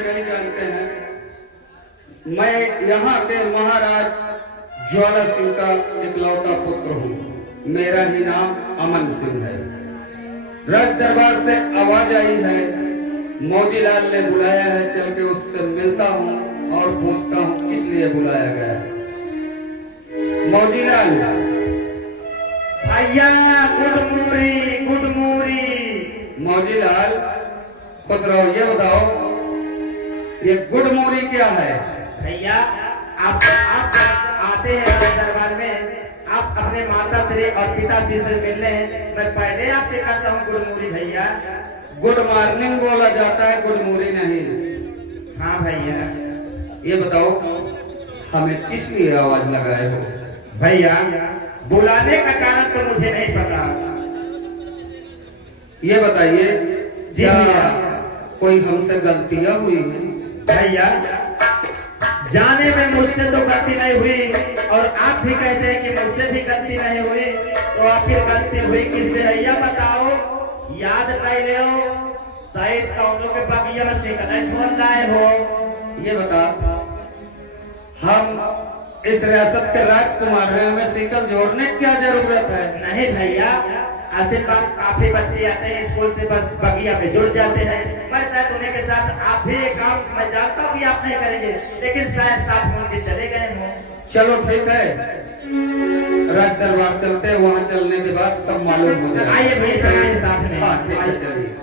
मुझे नहीं जानते हैं। मैं यहाँ के महाराज ज्वाला सिंह का इकलौता पुत्र हूँ। मेरा ही नाम अमन सिंह है। राज दरबार से आवाज आई है, मौजीलाल ने बुलाया है, चल के उससे मिलता हूँ और पूछता हूँ किस लिए बुलाया गया है। मौजीलाल भैया, गुड मूरी, गुड मूरी। मौजीलाल खुश रहो। ये बताओ, ये गुड मूरी क्या है? भैया, आप आते हैं राज दरबार में, आप अपने माता श्री और पिता श्री से मिलने हैं। मैं पहले आपसे कहता हूँ गुड मूरी भैया। गुड मॉर्निंग बोला जाता है, गुड मूरी नहीं। हाँ भैया। ये बताओ, हमें किस लिए आवाज लगाए हो? भैया, बुलाने का कारण तो मुझे नहीं पता। ये बताइए, जी क्या भैया। कोई हमसे गलतियां हुई हैं? भैया, जाने में मुझसे तो गलती नहीं हुई और आप भी कहते हैं कि मुझसे भी गलती नहीं हुई, तो आखिर गलती हुई किससे? भैया बताओ, याद कर ले हो, शायद कौनों के बगिया में सिकना छोड़ लाए हो। ये बता, हम इस रियासत के राजकुमार हैं, हमें सीकल जोड़ने की क्या जरूरत है? नहीं भैया, ऐसे काफी बच्चे आते हैं स्कूल से, बस बगिया में जुड़ जाते हैं। मैं शायद उन्हीं के साथ आप भी एक काम, मैं जानता हूँ कि आप नहीं करेंगे, लेकिन शायद साथ में उनके चले गए हों। चलो ठीक है, राज दरबार चलते हैं, वहाँ चलने के बाद सब मालूम हो जाएगा। आइए भैया, चलिए साथ में। हाँ ठीक है, चलिए।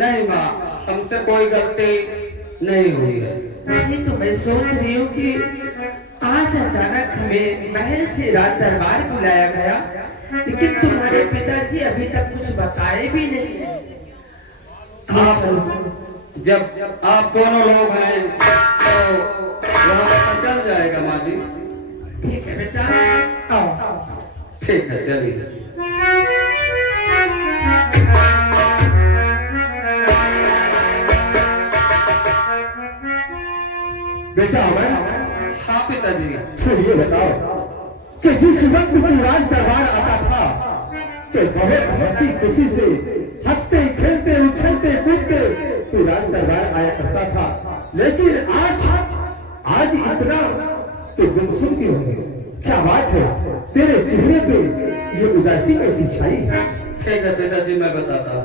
नहीं माँ, हमसे कोई गलती नहीं हुई है। नहीं तो मैं सोच रही हूँ कि आज अचानक हमें महल से राज दरबार बुलाया गया, लेकिन तुम्हारे पिताजी अभी तक कुछ बताए भी नहीं। जब आप दोनों लोग हैं तो वहाँ पता चल जाएगा माँ जी। ठीक है बेटा, आओ। ठीक है, चलिए। बेटा अमन। हाँ पिताजी। तो ये बताओ कि जिस वक्त तू राज दरबार आता था तो बहुत हंसी खुशी से हंसते खेलते उछलते कूदते तू राज दरबार आया करता था, लेकिन आज इतना तो गुमसुम क्यों है? क्या बात है, तेरे चेहरे पे ये उदासी कैसी छाई? ठीक है पिताजी, मैं बताता हूँ।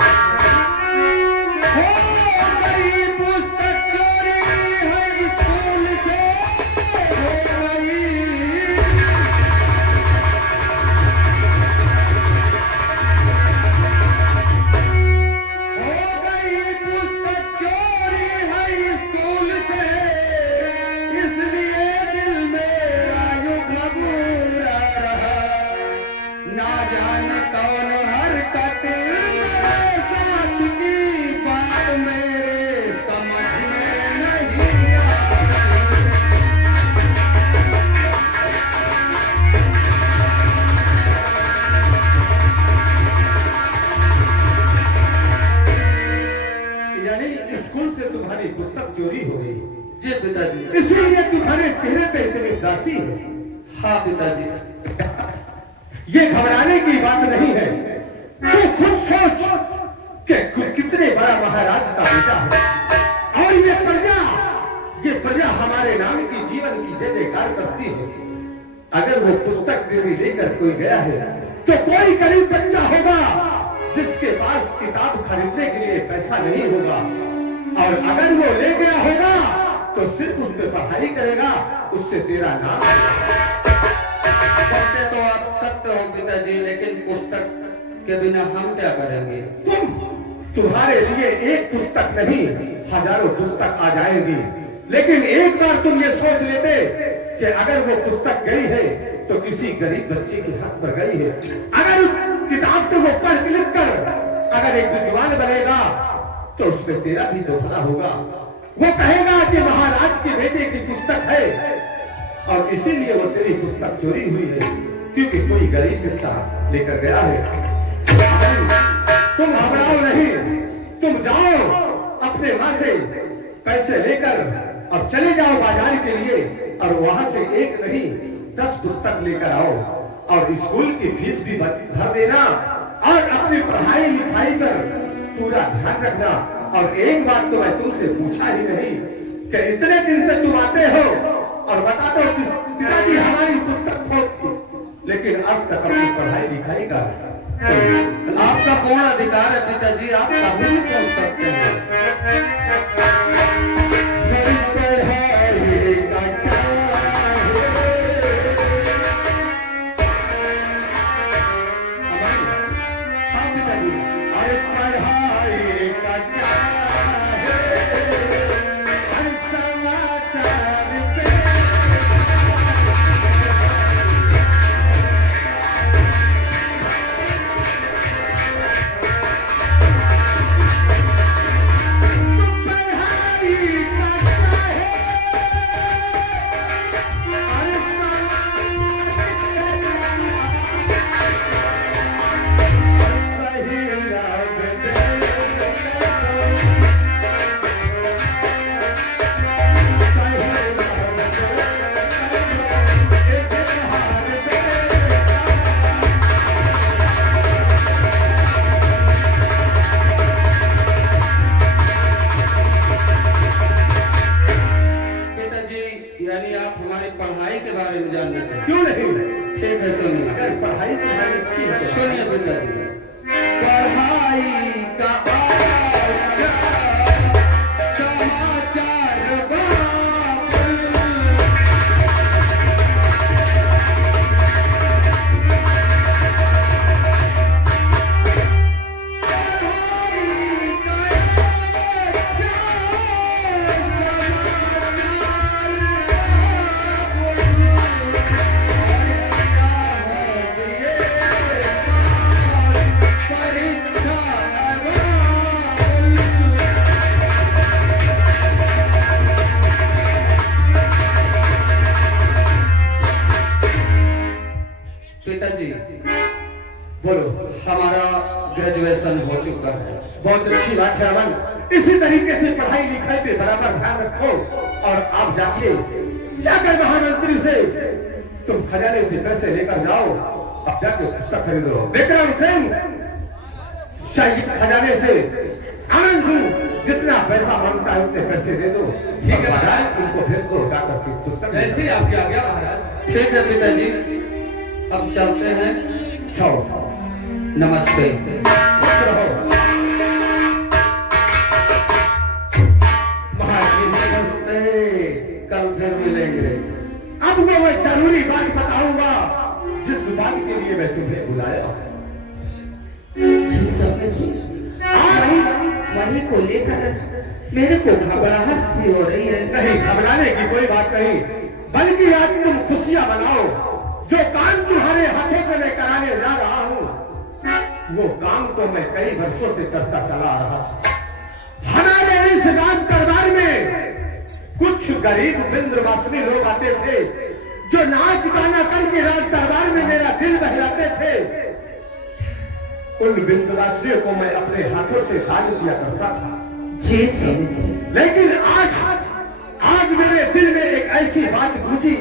उदासी है। हाँ पिताजी। ये घबराने की बात नहीं है। तू खुद सोच कि कितने बड़ा महाराज का बेटा है और ये प्रजा हमारे नाम की जीवन की जय जयकार करती है। अगर वो पुस्तक गिरवी लेकर कोई गया है तो कोई गरीब बच्चा होगा जिसके पास किताब खरीदने के लिए पैसा नहीं होगा, और अगर वो ले गया होगा तो सिर्फ उस पर पढ़ाई करेगा, उससे तेरा नाम। कहते तो आप सत्य हो पिताजी, लेकिन पुस्तक के बिना हम क्या करेंगे? तुम्हारे लिए एक पुस्तक नहीं, हजारों पुस्तक आ जाएंगी, लेकिन एक बार तुम ये सोच लेते कि अगर वो पुस्तक गई है तो किसी गरीब बच्चे के हाथ पर गई है। अगर उस किताब से वो पढ़ लिख कर अगर एक विद्वान बनेगा तो उसमें तेरा भी दोहरा होगा। वो कहेगा कि महाराज के बेटे की पुस्तक है और इसीलिए वो तेरी पुस्तक चोरी हुई है, क्योंकि कोई गरीब बच्चा लेकर गया है। तुम घबराओ नहीं, तुम जाओ अपने माँ से पैसे लेकर और चले जाओ बाजार के लिए और वहां से एक नहीं 10 पुस्तक लेकर आओ और स्कूल की फीस भी भर देना और अपनी पढ़ाई लिखाई पर पूरा ध्यान रखना। और एक बात तो मैं तुमसे पूछा ही नहीं कि इतने दिन से तुम आते हो और बताते हो कि पिताजी हमारी पुस्तक खो, लेकिन आज तक अपनी पढ़ाई लिखाई का आपका पूर्ण अधिकार है पिताजी, आप कभी भी पहुंच सकते हैं। पढ़ाई के बारे में जानना चाहिए। क्यों नहीं? ठीक है सुनिए। अगर पढ़ाई तुम्हारी अच्छी है तो सुनिए पिताजी, पढ़ाई का समाचार पिताजी बोलो। हमारा ग्रेजुएशन हो चुका है। बहुत अच्छी बात है अमन, इसी तरीके से पढ़ाई लिखाई पे बराबर ध्यान रखो और आप जाकर महामंत्री से तुम खजाने से पैसे लेकर जाओ, अब जाके पुस्तक खरीदो। विक्रम सिंह शाही खजाने से आनंद सिंह जितना पैसा मांगता है उतने पैसे दे दो। ठीक है महाराज, उनको भेज दो जाकर के पुस्तक। जैसे आपकी आज्ञा महाराज। ठीक है पिताजी, अब चलते हैं। जाओ। नमस्ते। नमस्ते, कल फिर मिलेंगे। अब मैं जरूरी बात बताऊंगा जिस बात के लिए मैं तुम्हें बुलाया। जी स्वामी जी, वही को लेकर मेरे को घबराहट सी हो रही है। नहीं, घबराने की कोई बात नहीं, बल्कि आज तुम खुशियां मनाओ। जो काम तुम्हारे हाथों से मैं कराने जा रहा हूँ वो काम तो मैं कई वर्षों से करता चला आ रहा था। हमारे इस राज दरबार में कुछ गरीब विंध्यवासिनी लोग आते थे जो नाच गाना करके राज दरबार में मेरा दिल बहलाते थे। उन विंध्यवासिनियों को मैं अपने हाथों से दान दिया करता था। जी स्वामी जी। लेकिन आज मेरे दिल में एक ऐसी बात गूंजी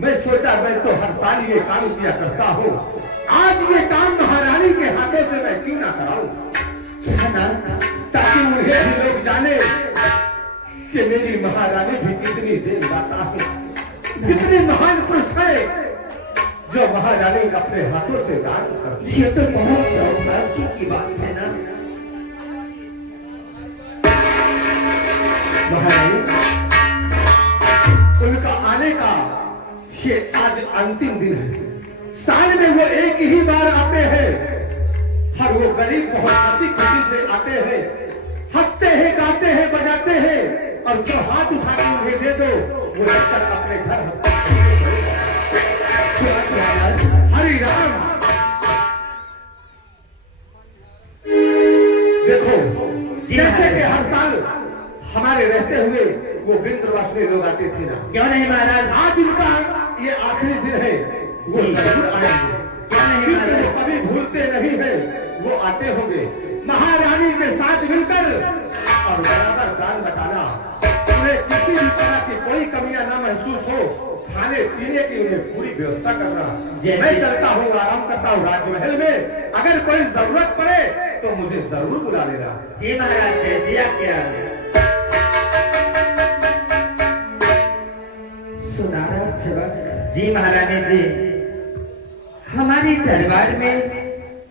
मैं सोचा मैं तो हर साल ये काम किया करता हूँ, आज ये काम महारानी के हाथों से मैं क्यों ना कराऊं, क्या ना? ताकि उन्हें भी लोग जाने कि मेरी महारानी भी कितनी देवदाता है, कितनी महान पुरुष है जो महारानी अपने हाथों से दान करती है। ये तो बहुत सौभाग्य की बात है ना। महारानी, उनका आने का ये आज अंतिम दिन है। साल में वो एक ही बार आते हैं और वो गरीब बहुत हंसी खुशी से आते हैं, हंसते हैं, गाते हैं, बजाते हैं, और जो हाथ उठा के उन्हें दे दो वो जब तक अपने घर हंसते हरि राम। देखो जैसे कि हर साल हमारे रहते हुए वो वृंदावन लोग आते थे ना, क्यों नहीं महाराज? आज उनका ये आखिरी दिन है, वो जरूर आएंगे। क्या नहीं क्योंकि महाराज? वो कभी भूलते नहीं है, वो आते होंगे महारानी के साथ मिलकर और बराबर दान बटाना, उन्हें किसी भी तरह की कोई कमियां ना महसूस हो, खाने पीने की उन्हें पूरी व्यवस्था करना। मैं चलता हूँ, आराम करता हूँ राजमहल में, अगर कोई जरूरत पड़े तो मुझे जरूर बुला लेना। जी महाराज, जैसे आज्ञा। सुनारा सेवक। जी महारानी जी, हमारे दरबार में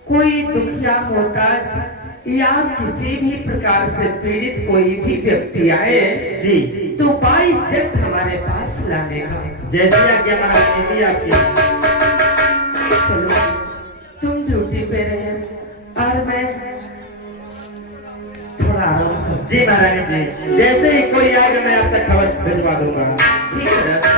कोई दुखिया, मोहताज या किसी भी प्रकार से पीड़ित कोई भी व्यक्ति आए जी तो बाइज्जत हमारे पास लाने का। जैसे आज्ञा महारानी जी आपकी। चलो तुम ड्यूटी पे रहे और मैं थोड़ा आराम करूं। जी महारानी जी, जैसे ही कोई आएगा मैं आप तक खबर भिजवा दूंगा। ठीक है रास्ता।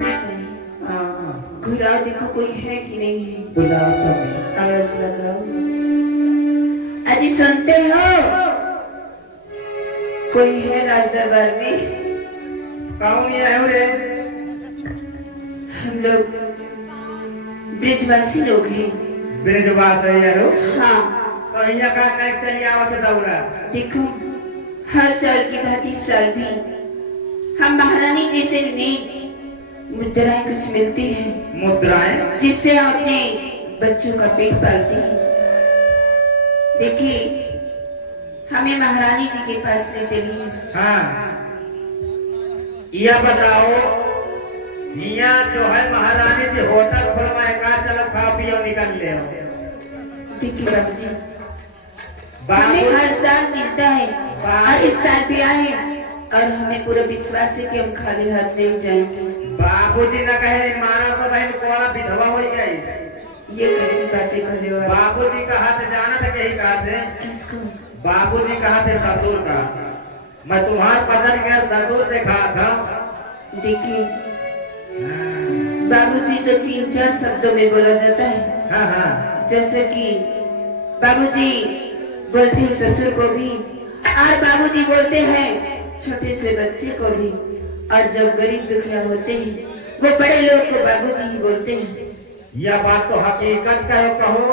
देखना चाहिए। हाँ, घुराओ, देखो कोई है कि नहीं है। बुलाओ तुम्हें। आवाज लगाओ। अजी सुनते हो? कोई है राज दरबार में? कौन ये है रे? हम लोग ब्रिजवासी लोग हैं। ब्रिजवास है यारो। हाँ, तो यहाँ का कहीं चली आवत दौड़ा। देखो हर साल की भांति इस साल भी हम महारानी जी से नेक मुद्राएं कुछ मिलती हैं, मुद्राएं? जिससे हम अपने बच्चों का पेट पालते हैं। देखिए, हमें महारानी जी के पास ले चलिए। हाँ, यह बताओ, यहाँ जो है महारानी जी होटल खुलवाए का, चलो खा पियो निकल ले। देखिए बाबू जी, बाबू हमें हर साल मिलता है और इस साल भी आए, और हमें पूरा विश्वास है कि हम खाली हाथ नहीं जाएंगे। बाबूजी न कहे मारा तो बहन कोला विधवा हो गई। ये कैसी बातें कर रहे हो आप? बाबूजी का हाथ जाना था यही कहा थे। किसको? बाबूजी कहा थे ससुर का। मैं तुम्हार पसंद के ससुर देखा था। देखिए बाबूजी तो 3-4 शब्दों में बोला जाता है। हाँ हाँ, जैसे कि बाबूजी बोलते हैं ससुर को भी, और बाबूजी बोलते हैं छोटे से बच्चे को भी, और जब गरीब दुखिया होते हैं वो बड़े लोग को बाबूजी ही बोलते हैं। यह बात तो हकीकत कहो।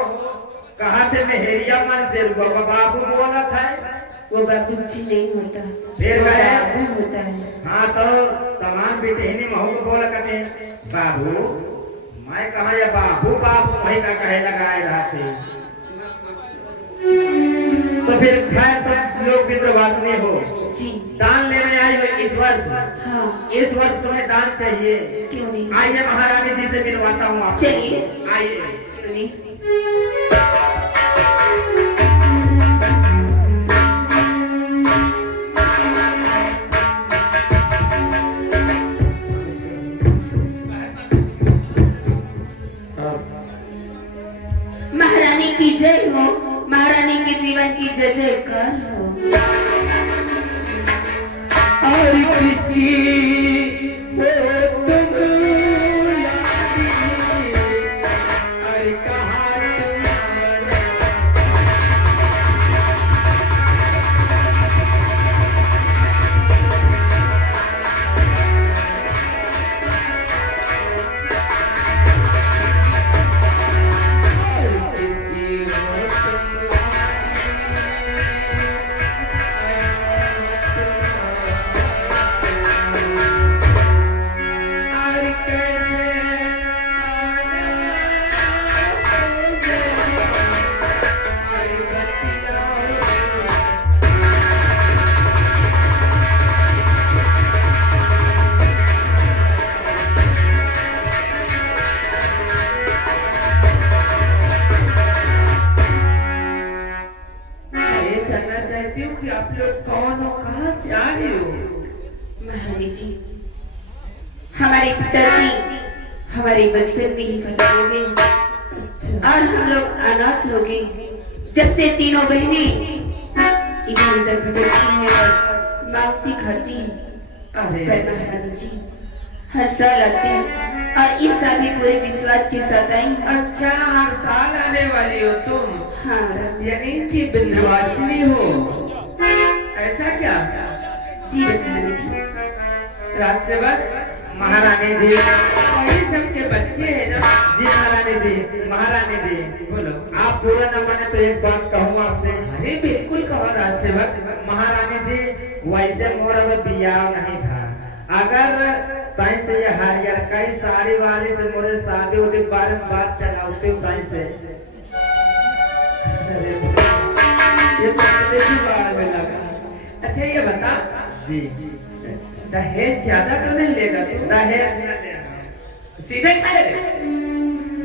कहा थे मेहरिया मन से बाबू बोला था। वो बाबूजी नहीं होता, फिर वो कहे? बाबू होता है। हाँ, तो तमाम बेटे ही महू को बोला करते बाबू। मैं कहा ये बाबू बाबू वही का कहे लगाए रहते। तो फिर खैर तो लोग भी तो बात नहीं हो। जी दान लेने आई हो इस वर्ष। हाँ, इस वर्ष तुम्हें दान चाहिए। क्यों नहीं? आइए महारानी जी से मिलवाता हूँ आपको। चलिए। आइए। क्यों नहीं? महारानी की जय हो, महारानी के जीवन की जय जयकार हो। और किसकी वो तुम यारी, और कहाँ तुम्हारा ये जानना चाहती हूँ कि आप लोग कौन हो, कहाँ से आ रहे हो? महारानी जी, हमारे पिताजी हमारे बचपन में ही खत्म हो गए और हम लोग अनाथ हो गए। जब से तीनों बहनें इधर उधर भटकती हैं और मांगती खाती हैं, अरे पर महारानी जी हर साल आते हैं और इस साल भी पूरे विश्वास के साथ आई हैं। अच्छा, हर साल आने वाली हो तुम? हाँ यानी कि विंध्यवासिनी हो। ऐसा क्या? जी महारानी जी। राजसेवक महारानी जी, ये सबके बच्चे हैं ना? जी महारानी जी। महारानी जी बोलो। आप पूरा न माने तो एक बात कहूँ आपसे। अरे बिल्कुल कहो राजसेवक। महारानी जी, वैसे मोर अब बियाह नहीं था। अगर ताई से ये हरियर कई साड़ी वाली से मोरे शादी उदी बारे में बात चलाते हो ताई से। अरे ये पहले की बार में लगा। अच्छा ये बता जी, दहेज ज्यादा तो नहीं लेगा तू? दहेज न लेगा, सीधे कहे रे।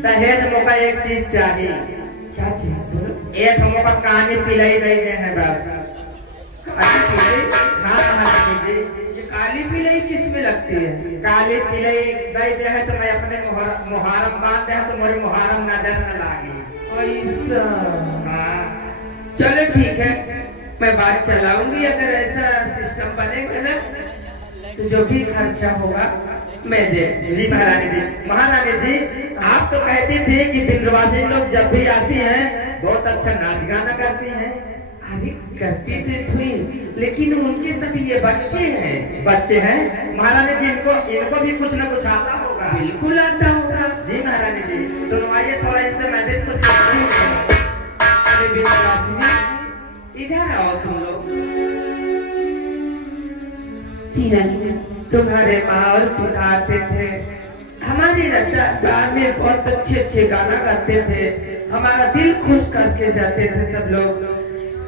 दहेज मौका एक चीज चाहिए। क्या चीज बोलो? एक मौका कहानी पिलाई दे गए हैं बस। काली पिलाई? हाँ महारानी जी। ये काली पिलाई किस में लगती है? काली पिलाई दे दे है तो मैं अपने मुहर्रम बांध दे तो मेरी मुहर्रम नजर न लागी। ऐसा? हाँ चलो ठीक है, मैं बात चलाऊंगी। अगर ऐसा सिस्टम बनेगा ना तो जो भी खर्चा होगा मैं दे। जी महारानी जी, महारानी जी आप तो कहती थी कि विंध्यवासिनी लोग जब भी आती हैं बहुत अच्छा नाच गाना करती हैं। अरे करती थी, लेकिन उनके सभी ये बच्चे हैं। बच्चे हैं महारानी जी, इनको भी कुछ न कुछ आता होगा। बिल्कुल आता होगा। जी महारानी जी, सुनवाइए थोड़ा इनसे, मैं भी कुछ अरे विंध्यवासिनी इधर आओ तुम लोग। जी रानी, तुम्हारे माँ और पिता आते थे, हमारे रजवाड़ा में बहुत अच्छे अच्छे गाना गाते थे, हमारा दिल खुश करके जाते थे सब लोग।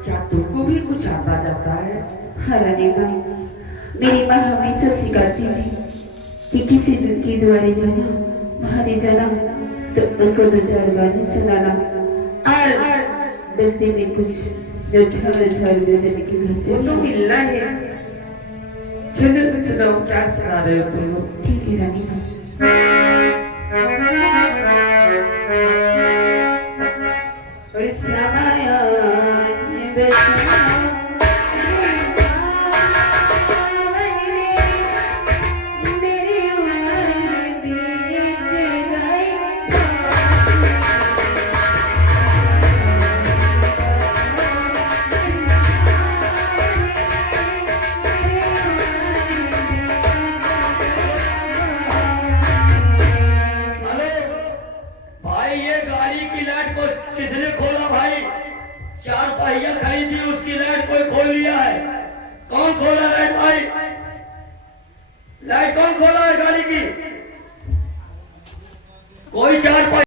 क्या तुमको भी कुछ आता जाता है? हाँ रानी माँ, मेरी माँ हमेशा सिखाती थी कि किसी दिन की द्वारे जाना, वहां जाना तो उनको दो चार गाने सुनाना और बदले में कुछ जो झाल देने की वो तो मिलना ही है। चलो सुनो, क्या सुना रहे हो तुम लोग? ठीक है रानी माँ। और श्यामाया भाई ये गाड़ी की लाइट को किसने खोला भाई? चार पहिया खड़ी थी, उसकी लाइट कोई खोल लिया है। कौन खोला लाइट भाई? लाइट कौन खोला है गाड़ी की? कोई चार पहिया